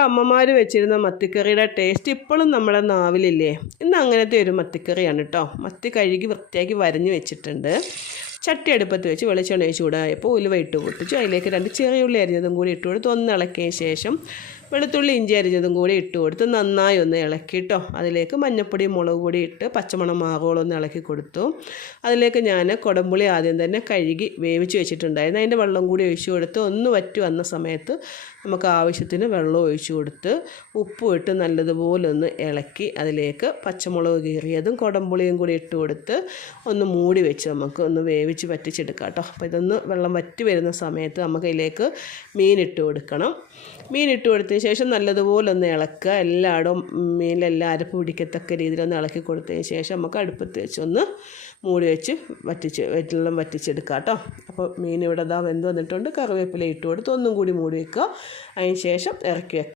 നമ്മളെ അമ്മമാർ വെച്ചിരുന്ന മത്തിക്കറിയുടെ ടേസ്റ്റ് ഇപ്പോഴും നമ്മളെ നാവിലില്ലേ? ഇന്ന് അങ്ങനത്തെ ഒരു മത്തിക്കറിയാണ് കേട്ടോ. മത്തി കഴുകി വൃത്തിയാക്കി വരഞ്ഞ് വെച്ചിട്ടുണ്ട്. ചട്ടി അടുപ്പത്ത് വെച്ച് വെളിച്ചെണ്ണ ഒഴിച്ച് ചൂടായപ്പോൾ ഉലുവ ഇട്ട് പൊട്ടിച്ചു. അതിലേക്ക് 2 ചെറിയ ഉള്ളി അരിഞ്ഞതും കൂടി ഇട്ട് കൊടുത്ത് ഒന്ന് ഇളക്കിയ ശേഷം വെളുത്തുള്ളി ഇഞ്ചി അരിഞ്ഞതും കൂടി ഇട്ട് കൊടുത്ത് നന്നായി ഒന്ന് ഇളക്കിട്ടോ. അതിലേക്ക് മഞ്ഞൾപ്പൊടി മുളക് പൊടി ഇട്ട് പച്ചമണം മാറോളം ഒന്ന് ഇളക്കി കൊടുത്തു. അതിലേക്ക് ഞാൻ കുടംപുളി ആദ്യം തന്നെ കഴുകി വേവിച്ച് വെച്ചിട്ടുണ്ടായിരുന്നു. അതിൻ്റെ വെള്ളം കൂടി ഒഴിച്ച് കൊടുത്ത് ഒന്ന് വറ്റി വന്ന സമയത്ത് നമുക്ക് ആവശ്യത്തിന് വെള്ളം ഒഴിച്ച് കൊടുത്ത് ഉപ്പും ഇട്ട് നല്ലതുപോലെ ഒന്ന് ഇളക്കി അതിലേക്ക് പച്ചമുളക് കീറിയതും കുടംപുളിയും കൂടി ഇട്ട് കൊടുത്ത് ഒന്ന് മൂടി വെച്ച് നമുക്ക് ഒന്ന് വേവിച്ച് വറ്റിച്ചെടുക്കാം കേട്ടോ. അപ്പോൾ ഇതൊന്ന് വെള്ളം വറ്റി വരുന്ന സമയത്ത് നമുക്ക് ഇതിലേക്ക് മീനിട്ട് കൊടുക്കണം. മീനിട്ട് കൊടുത്തതിന് ശേഷം നല്ലതുപോലെ ഒന്ന് ഇളക്കുക. എല്ലായിടവും മീനിലെല്ലാം അരപ്പ് പിടിക്കത്തക്ക രീതിയിലൊന്ന് ഇളക്കി കൊടുത്തതിന് ശേഷം നമുക്ക് അടുപ്പത്ത് വെച്ചൊന്ന് മൂടി വെച്ച് വെള്ളം വറ്റിച്ചെടുക്കുക കേട്ടോ. അപ്പോൾ മീൻ ഇവിടെ വെന്ത് വന്നിട്ടുണ്ട്. കറിവേപ്പില ഇട്ട് കൊടുത്ത് ഒന്നും കൂടി മൂടി വെക്കുക. അതിന് ശേഷം ഇറക്കി വെക്കുക.